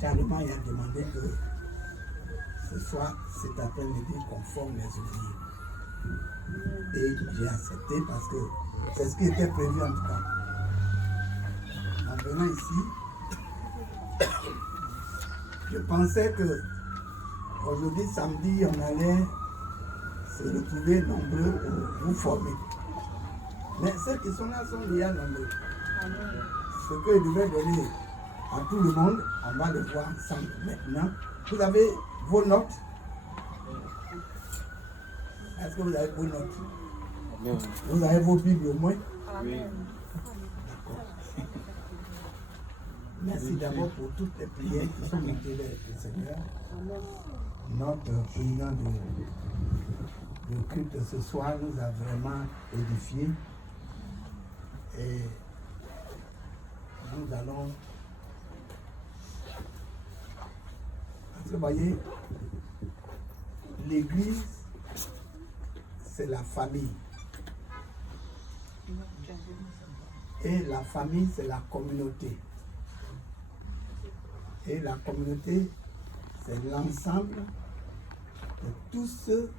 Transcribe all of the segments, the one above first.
Charlemagne a demandé que ce soit cet après-midi qu'on forme les ouvriers. Et j'ai accepté parce que c'est ce qui était prévu en tout cas. En venant ici, je pensais que aujourd'hui, samedi, on allait se retrouver nombreux pour vous former. Mais ceux qui sont là sont déjà nombreux. Ce que je devais donner à tout le monde, on va le voir ensemble maintenant. Vous avez vos notes? Est-ce que vous avez vos notes? Amen. Vous avez vos Bibles au moins? Amen. D'accord. Merci d'abord pour toutes les prières qui sont montées vers le Seigneur. Notre président de culte ce soir nous a vraiment édifiés. Et nous allons... Parce que vous voyez, l'Église, c'est la famille. Et la famille, c'est la communauté. Et la communauté, c'est l'ensemble de tous ceux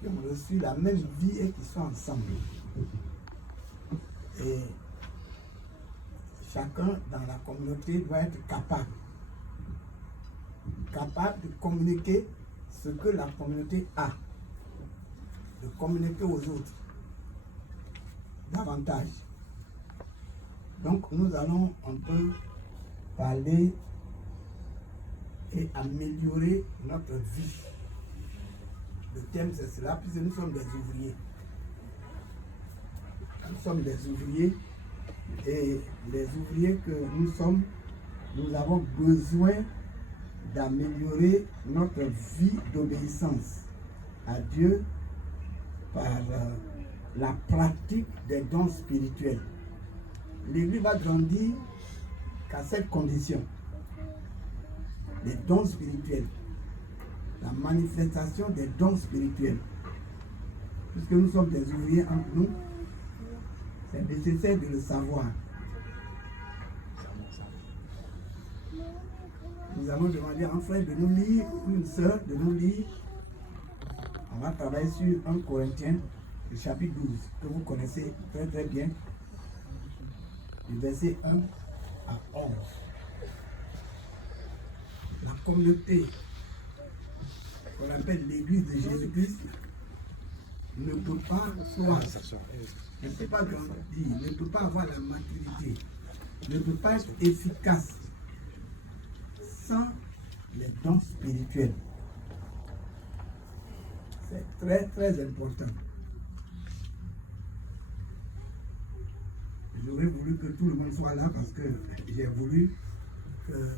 qui ont reçu la même vie et qui sont ensemble. Et chacun dans la communauté doit être capable de communiquer ce que la communauté a, de communiquer aux autres davantage. Donc nous allons un peu parler et améliorer notre vie. Le thème c'est cela, puisque nous sommes des ouvriers. Nous sommes des ouvriers et les ouvriers que nous sommes, nous avons besoin d'améliorer notre vie d'obéissance à Dieu par la pratique des dons spirituels. L'Église va grandir qu'à cette condition. Les dons spirituels, la manifestation des dons spirituels. Puisque nous sommes des ouvriers entre nous, c'est nécessaire de le savoir. Nous allons demander à un frère de nous lire, ou une sœur de nous lire. On va travailler sur 1 Corinthiens, le chapitre 12, que vous connaissez très très bien, du verset 1 à 11. La communauté qu'on appelle l'Église de Jésus-Christ ne peut pas ne peut pas grandir, ne peut pas avoir la maturité, ne peut pas être efficace sans les dons spirituels. C'est très très important. J'aurais voulu que tout le monde soit là parce que j'ai voulu que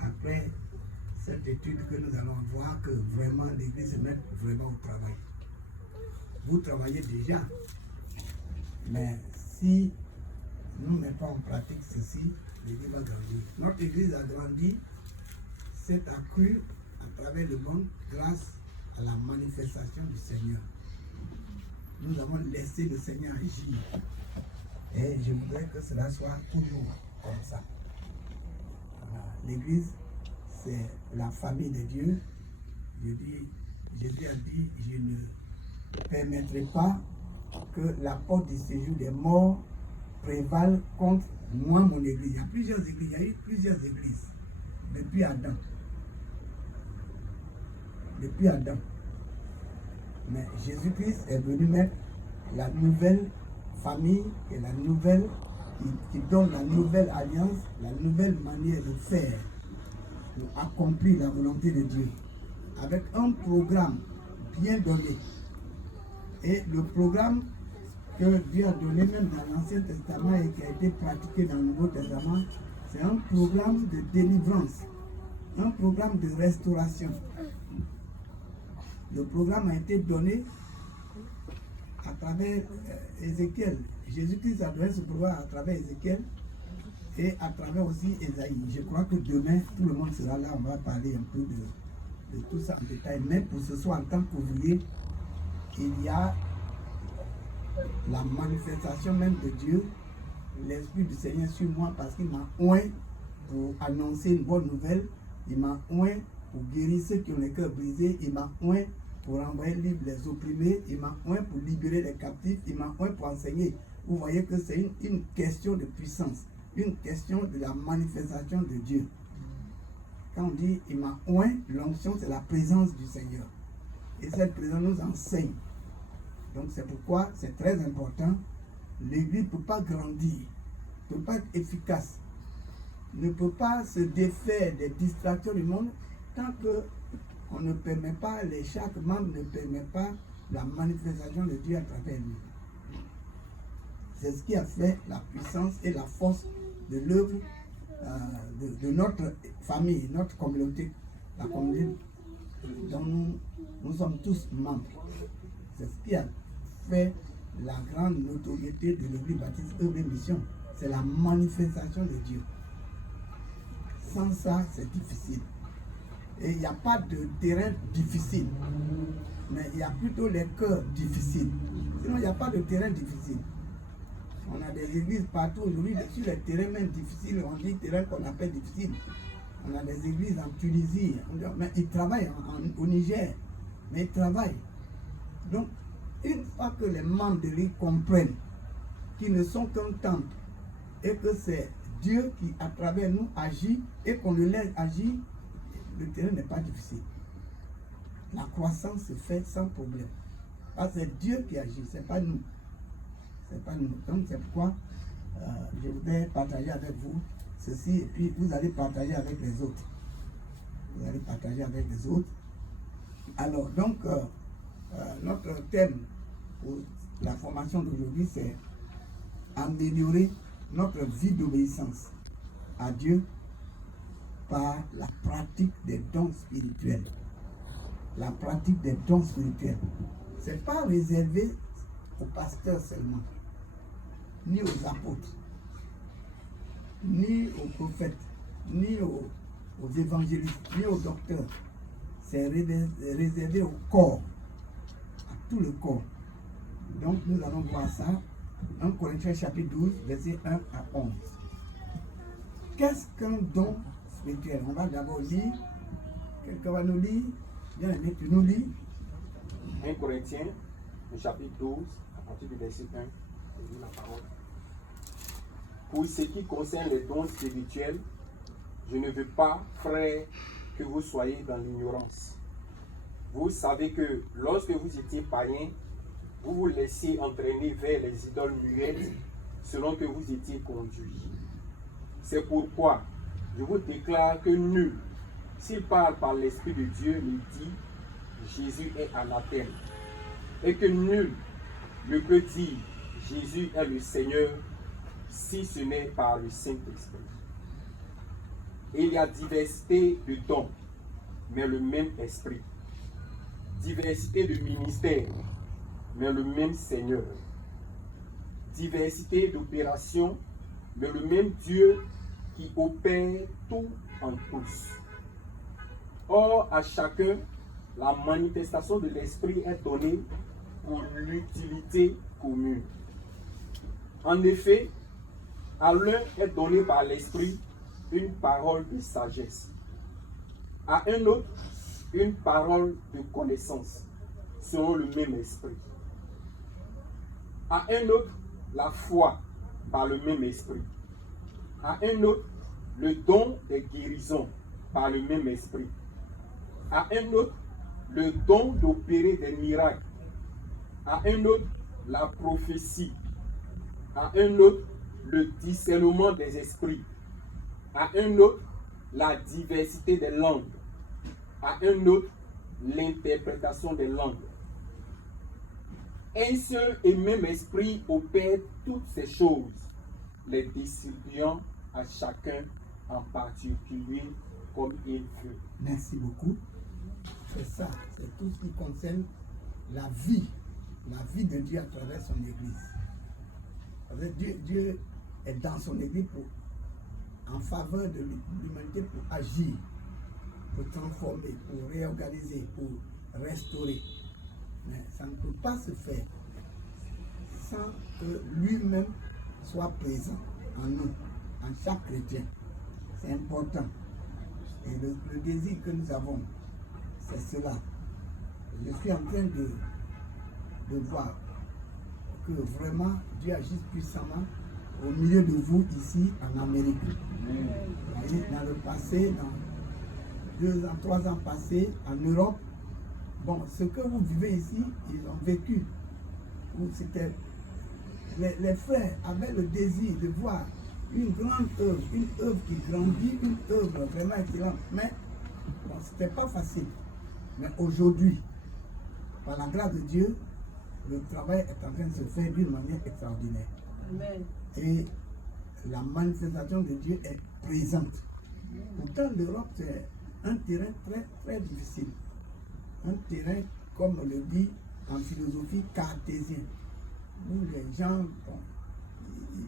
après cette étude que nous allons voir, que vraiment l'Église se mette vraiment au travail. Vous travaillez déjà, mais si nous ne mettons pas en pratique ceci, l'Église va grandir. Notre Église a grandi, s'est accrue à travers le monde grâce à la manifestation du Seigneur. Nous avons laissé le Seigneur agir. Et je voudrais que cela soit toujours comme ça. L'Église, c'est la famille de Dieu. Jésus a dit, je ne permettrai pas que la porte du séjour des morts prévale contre moi, mon Église. Il y a plusieurs églises, il y a eu plusieurs églises depuis Adam. Depuis Adam. Mais Jésus-Christ est venu mettre la nouvelle famille et la nouvelle, qui donne la nouvelle alliance, la nouvelle manière de faire pour accomplir la volonté de Dieu. Avec un programme bien donné. Et le programme que Dieu a donné même dans l'Ancien Testament et qui a été pratiqué dans le Nouveau Testament, c'est un programme de délivrance, un programme de restauration. Le programme a été donné à travers Ézéchiel. Jésus-Christ a donné ce programme à travers Ézéchiel et à travers aussi Ésaïe. Je crois que demain, tout le monde sera là, on va parler un peu de tout ça en détail. Mais pour ce soir, en tant qu'ouvrier, il y a la manifestation même de Dieu, l'Esprit du Seigneur sur moi parce qu'il m'a oint pour annoncer une bonne nouvelle Il m'a oint pour guérir ceux qui ont le cœur brisé. Il m'a oint pour envoyer libre les opprimés. Il m'a oint pour libérer les captifs. Il m'a oint pour enseigner. Vous voyez que c'est une question de puissance, une question de la manifestation de Dieu. Quand on dit il m'a oint, l'onction c'est la présence du Seigneur. Et cette présence nous enseigne. Donc c'est pourquoi c'est très important. L'Église ne peut pas grandir, ne peut pas être efficace, ne peut pas se défaire des distractions du monde tant qu'on ne permet pas, chaque membre ne permet pas la manifestation de Dieu à travers lui. C'est ce qui a fait la puissance et la force de l'œuvre de notre famille, notre communauté, la communauté dont nous sommes tous membres. C'est ce qui a fait la grande notoriété de l'Église baptiste œuvre et mission. C'est la manifestation de Dieu. Sans ça, c'est difficile. Et il n'y a pas de terrain difficile, mais il y a plutôt les cœurs difficiles. Sinon, il n'y a pas de terrain difficile. On a des églises partout aujourd'hui, sur les terrains même difficiles, on dit terrain qu'on appelle difficile. On a des églises en Tunisie, mais ils travaillent au Niger, mais ils travaillent. Donc, une fois que les membres de l'Église comprennent qu'ils ne sont qu'un temple et que c'est Dieu qui, à travers nous, agit et qu'on le laisse agir, le terrain n'est pas difficile. La croissance se fait sans problème. Parce que c'est Dieu qui agit, ce n'est pas nous. C'est pas nous. Donc c'est pourquoi je voudrais partager avec vous ceci et puis vous allez partager avec les autres. Vous allez partager avec les autres. Alors donc notre thème pour la formation d'aujourd'hui c'est améliorer notre vie d'obéissance à Dieu par la pratique des dons spirituels. La pratique des dons spirituels. Ce n'est pas réservé aux pasteurs seulement, ni aux apôtres, ni aux prophètes, ni aux évangélistes, ni aux docteurs. C'est réservé au corps, à tout le corps. Donc nous allons voir ça, 1 Corinthiens chapitre 12, versets 1 à 11. Qu'est-ce qu'un don spirituel? On va d'abord lire. Quelqu'un va nous lire? Bien aimé, tu nous lis. 1 Corinthiens, le chapitre 12, à partir du verset 1, je lis la parole. Pour ce qui concerne les dons spirituels, je ne veux pas, frères, que vous soyez dans l'ignorance. Vous savez que lorsque vous étiez païens, vous vous laissiez entraîner vers les idoles muettes selon que vous étiez conduits. C'est pourquoi je vous déclare que nul, s'il parle par l'Esprit de Dieu, ne dit Jésus est anathème, et que nul ne peut dire Jésus est le Seigneur si ce n'est par le Saint-Esprit. Il y a diversité de dons, mais le même Esprit. Diversité de ministères, mais le même Seigneur. Diversité d'opérations, mais le même Dieu qui opère tout en tous. Or, à chacun, la manifestation de l'Esprit est donnée pour l'utilité commune. En effet, à l'un est donné par l'Esprit une parole de sagesse, à un autre une parole de connaissance, selon le même Esprit. À un autre, la foi par le même Esprit. À un autre, le don des guérisons par le même Esprit. À un autre, le don d'opérer des miracles. À un autre, la prophétie. À un autre, le discernement des esprits. À un autre, la diversité des langues. À un autre, l'interprétation des langues. Un seul et même esprit opère toutes ces choses, les distribuant à chacun en particulier comme il veut. Merci beaucoup. C'est ça, c'est tout ce qui concerne la vie de Dieu à travers son Église. Dieu est dans son Église en faveur de l'humanité pour agir, pour transformer, pour réorganiser, pour restaurer. Mais ça ne peut pas se faire sans que lui-même soit présent en nous, en chaque chrétien. C'est important. Et le désir que nous avons, c'est cela. Je suis en train de voir que vraiment Dieu agisse puissamment au milieu de vous ici en Amérique. Vous voyez, dans le passé, dans 2 ans, 3 ans passés, en Europe, bon, ce que vous vivez ici, ils ont vécu. C'était les frères avaient le désir de voir une grande œuvre, une œuvre qui grandit, une œuvre vraiment excellente. Mais bon, ce n'était pas facile. Mais aujourd'hui, par la grâce de Dieu, le travail est en train de se faire d'une manière extraordinaire. Amen. Et la manifestation de Dieu est présente. Pourtant, l'Europe, c'est un terrain très, très difficile. Un terrain, comme on le dit en philosophie, cartésien. Où les gens, bon,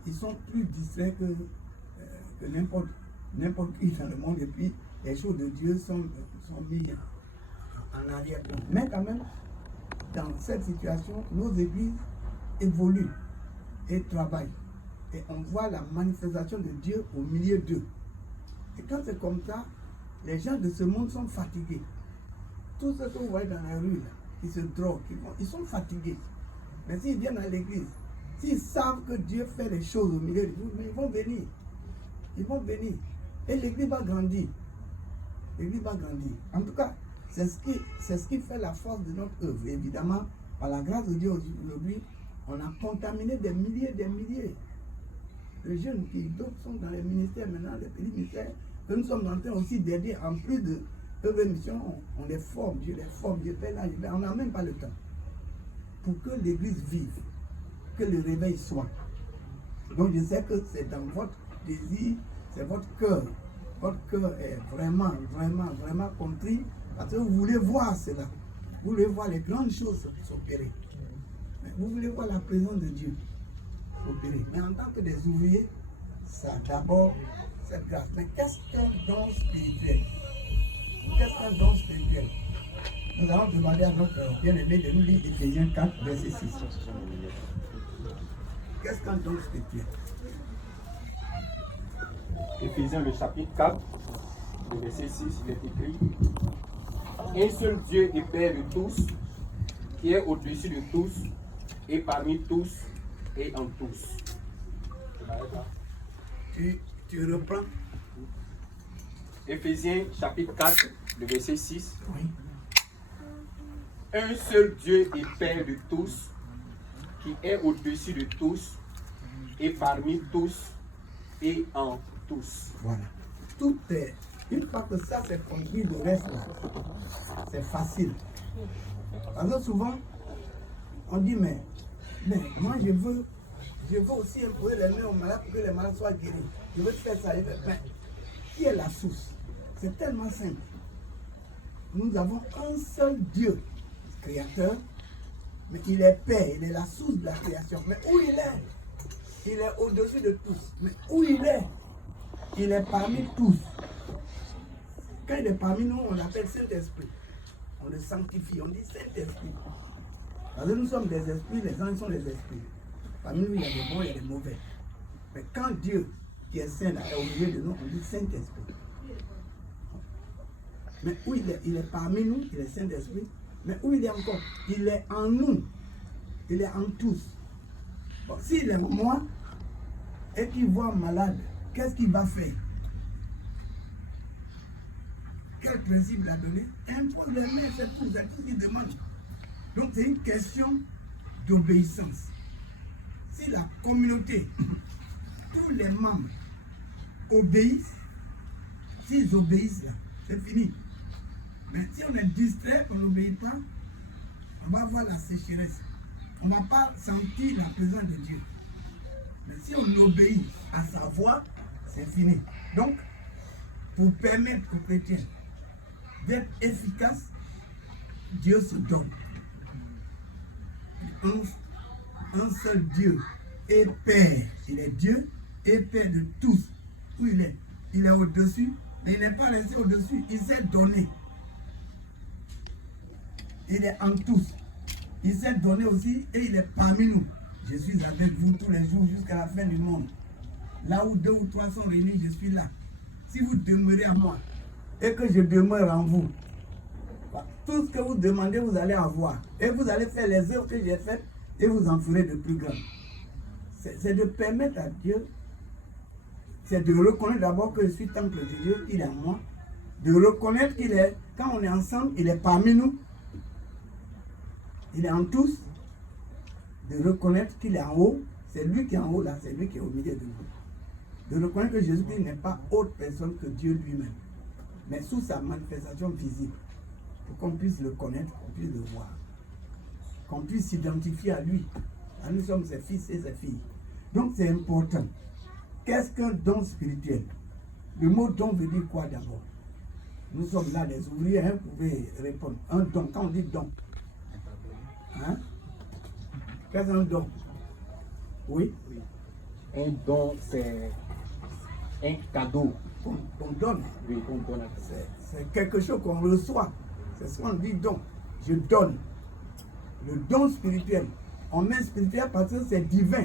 ils sont plus distraits que n'importe qui dans le monde. Et puis, les choses de Dieu sont mises en arrière-plan. Mais quand même, dans cette situation, nos églises évoluent et travaillent. Et on voit la manifestation de Dieu au milieu d'eux. Et quand c'est comme ça, les gens de ce monde sont fatigués. Tous ceux que vous voyez dans la rue, là, qui se droguent, ils sont fatigués. Mais s'ils viennent à l'église, s'ils savent que Dieu fait les choses au milieu de vous, ils vont venir. Ils vont venir. Et l'église va grandir. L'église va grandir. En tout cas, c'est ce qui fait la force de notre œuvre. Évidemment, par la grâce de Dieu aujourd'hui, on a contaminé des milliers de jeunes qui d'autres sont dans les ministères maintenant, les petits ministères, que nous sommes en train aussi d'aider. En plus de œuvre et mission, on les forme, Dieu les forme, Dieu fait là, on n'a même pas le temps. Pour que l'église vive, que le réveil soit. Donc je sais que c'est dans votre désir, c'est votre cœur. Votre cœur est vraiment, vraiment, vraiment contrit parce que vous voulez voir cela. Vous voulez voir les grandes choses s'opérer. Vous voulez voir la présence de Dieu s'opérer. Mais en tant que des ouvriers, ça a d'abord cette grâce. Mais qu'est-ce qu'un don spirituel? Qu'est-ce qu'un don spirituel? Nous allons demander à notre bien-aimé de nous lire Éphésiens 4, verset 6. Qu'est-ce qu'un don spirituel? Éphésiens le chapitre 4, le verset 6, il est écrit: un seul Dieu et Père de tous, qui est au-dessus de tous, et parmi tous, et en tous. Tu reprends? Éphésiens chapitre 4, le verset 6. Oui. Un seul Dieu et Père de tous, qui est au-dessus de tous, et parmi tous, et en tous. Voilà. Tout est. Une fois que ça c'est compris, le reste là, c'est facile. Parce que souvent, on dit, mais moi je veux aussi imposer les mains aux malades pour que les malades soient guéris. Je veux faire ça. Qui est la source? C'est tellement simple. Nous avons un seul Dieu, créateur, mais il est Père, il est la source de la création. Mais où il est? Il est au-dessus de tous. Mais où il est? Il est parmi tous. Quand il est parmi nous, on l'appelle Saint-Esprit. On le sanctifie, on dit Saint-Esprit. Parce que nous sommes des esprits, les gens sont des esprits. Parmi nous, il y a des bons et des mauvais. Mais quand Dieu, qui est saint, là, est au milieu de nous, on dit Saint-Esprit. Mais où il est? Il est parmi nous, il est Saint-Esprit. Mais où il est encore? Il est en nous. Il est en tous. Bon, s'il est en moi et qu'il voit malade, qu'est-ce qu'il va faire? Quel principe il a donné? Impose les mains, c'est tout ce qu'il demande. Donc c'est une question d'obéissance. Si la communauté, tous les membres obéissent, s'ils obéissent là, c'est fini. Mais si on est distrait, on n'obéit pas, on va avoir la sécheresse. On ne va pas sentir la présence de Dieu. Mais si on obéit à sa voix, c'est fini. Donc, pour permettre aux chrétiens d'être efficaces, Dieu se donne. Un seul Dieu et Père. Il est Dieu et Père de tous. Où il est? Il est au-dessus, mais il n'est pas resté au-dessus. Il s'est donné. Il est en tous. Il s'est donné aussi et il est parmi nous. Je suis avec vous tous les jours jusqu'à la fin du monde. Là où 2 ou 3 sont réunis, je suis là. Si vous demeurez à moi, et que je demeure en vous. Tout ce que vous demandez, vous allez avoir. Et vous allez faire les œuvres que j'ai faites et vous en ferez de plus grandes. C'est de permettre à Dieu, c'est de reconnaître d'abord que je suis temple de Dieu, qu'il est en moi, de reconnaître qu'il est, quand on est ensemble, il est parmi nous, il est en tous, de reconnaître qu'il est en haut, c'est lui qui est en haut là, c'est lui qui est au milieu de nous. De reconnaître que Jésus-Christ n'est pas autre personne que Dieu lui-même, mais sous sa manifestation visible, pour qu'on puisse le connaître, qu'on puisse le voir, qu'on puisse s'identifier à lui. Nous sommes ses fils et ses filles. Donc c'est important. Qu'est-ce qu'un don spirituel? Le mot don veut dire quoi d'abord? Nous sommes là, les ouvriers, hein, vous pouvez répondre. Un don, quand on dit don, hein? Qu'est-ce qu'un don? Oui? Un don, c'est un cadeau. On donne. Oui, on donne. C'est quelque chose qu'on reçoit. C'est ce qu'on dit don. Je donne. Le don spirituel. On met spirituel parce que c'est divin.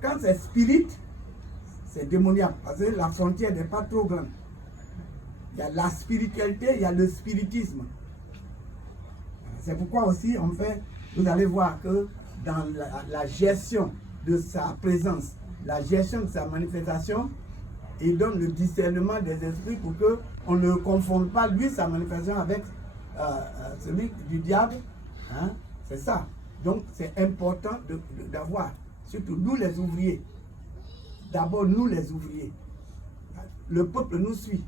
Quand c'est spirit, c'est démoniaque. Parce que la frontière n'est pas trop grande. Il y a la spiritualité, il y a le spiritisme. C'est pourquoi aussi on fait, vous allez voir que dans la gestion de sa présence, la gestion de sa manifestation, il donne le discernement des esprits pour qu'on ne confonde pas lui, sa manifestation, avec celui du diable. Hein? C'est ça. Donc c'est important d'avoir, surtout nous les ouvriers. D'abord nous les ouvriers. Le peuple nous suit.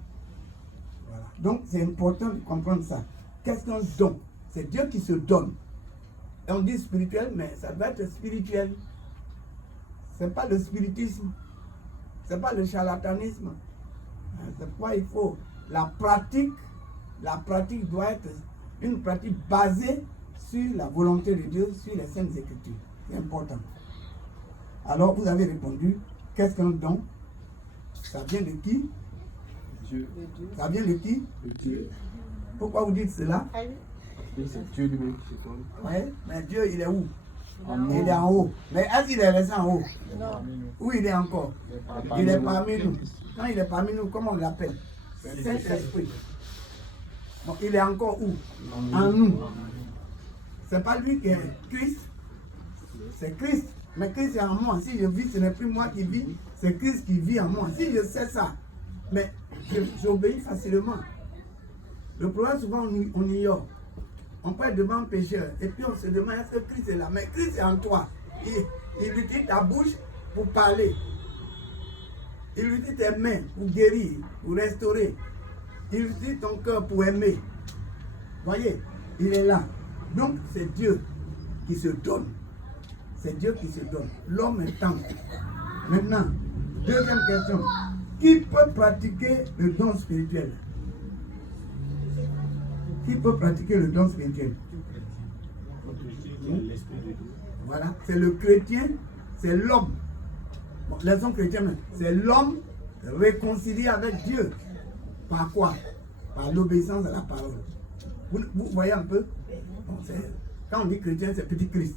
Voilà. Donc c'est important de comprendre ça. Qu'est-ce qu'un don? C'est Dieu qui se donne. Et on dit spirituel, mais ça doit être spirituel. Ce n'est pas le spiritisme. Ce n'est pas le charlatanisme. C'est pourquoi il faut la pratique doit être une pratique basée sur la volonté de Dieu, sur les Saintes Écritures. C'est important. Alors vous avez répondu, qu'est-ce qu'un don? Ça vient de qui? Dieu. Ça vient de qui? De Dieu. Pourquoi vous dites cela? C'est Dieu lui-même qui se donne. Oui, mais Dieu il est où? En Il est en haut. Mais est-ce qu'il est resté en haut? Non. Où il est encore? Il est parmi nous. Quand il est parmi nous, comment on l'appelle? Saint-Esprit. Donc il est encore où? En nous. C'est pas lui qui est Christ. C'est Christ. Mais Christ est en moi. Si je vis, ce n'est plus moi qui vis, c'est Christ qui vit en moi. Si je sais ça, mais j'obéis facilement. Le problème, souvent, on ignore. On peut être devant un pécheur et puis on se demande est-ce que Christ est là? Mais Christ est en toi. Il utilise ta bouche pour parler. Il utilise tes mains pour guérir, pour restaurer. Il utilise ton cœur pour aimer. Voyez, il est là. Donc c'est Dieu qui se donne. C'est Dieu qui se donne. L'homme est temple. Maintenant, deuxième question. Qui peut pratiquer le don spirituel? Qui peut pratiquer le don spirituel? Voilà, c'est le chrétien, c'est l'homme. Bon, les hommes chrétiens, c'est l'homme réconcilié avec Dieu. Par quoi? Par l'obéissance à la parole. Vous voyez un peu? Bon, quand on dit chrétien, c'est petit Christ.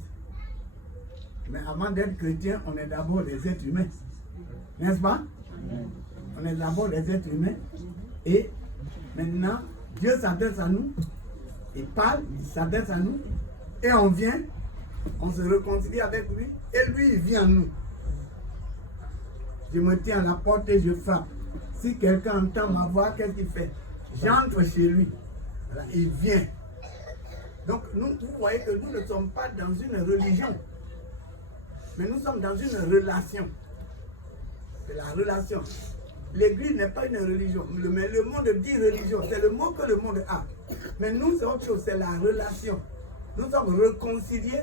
Mais avant d'être chrétien, on est d'abord des êtres humains. N'est-ce pas? On est d'abord des êtres humains. Et maintenant, Dieu s'adresse à nous, il parle, il s'adresse à nous, et on vient, on se réconcilie avec lui, et lui, il vient à nous. Je me tiens à la porte et je frappe. Si quelqu'un entend ma voix, qu'est-ce qu'il fait? J'entre chez lui. Voilà, il vient. Donc, vous voyez que nous ne sommes pas dans une religion, mais nous sommes dans une relation. C'est la relation. L'église n'est pas une religion, mais le monde dit religion, c'est le mot que le monde a. Mais nous, c'est autre chose, c'est la relation. Nous sommes réconciliés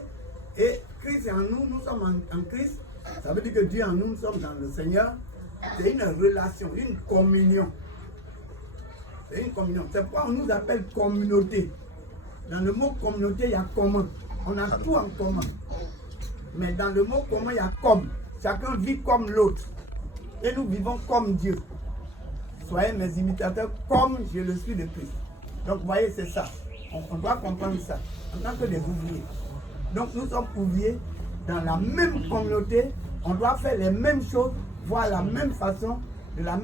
et Christ est en nous, nous sommes en Christ. Ça veut dire que Dieu en nous, nous sommes dans le Seigneur. C'est une relation, une communion. C'est une communion. C'est pourquoi on nous appelle communauté. Dans le mot communauté, il y a commun. On a tout en commun. Mais dans le mot commun, il y a comme. Chacun vit comme l'autre. Et nous vivons comme Dieu. Soyez mes imitateurs comme je le suis de Christ. Donc, vous voyez, c'est ça. On doit comprendre ça en tant que des ouvriers. Donc, nous sommes ouvriers dans la même communauté. On doit faire les mêmes choses, voir la même façon, de la même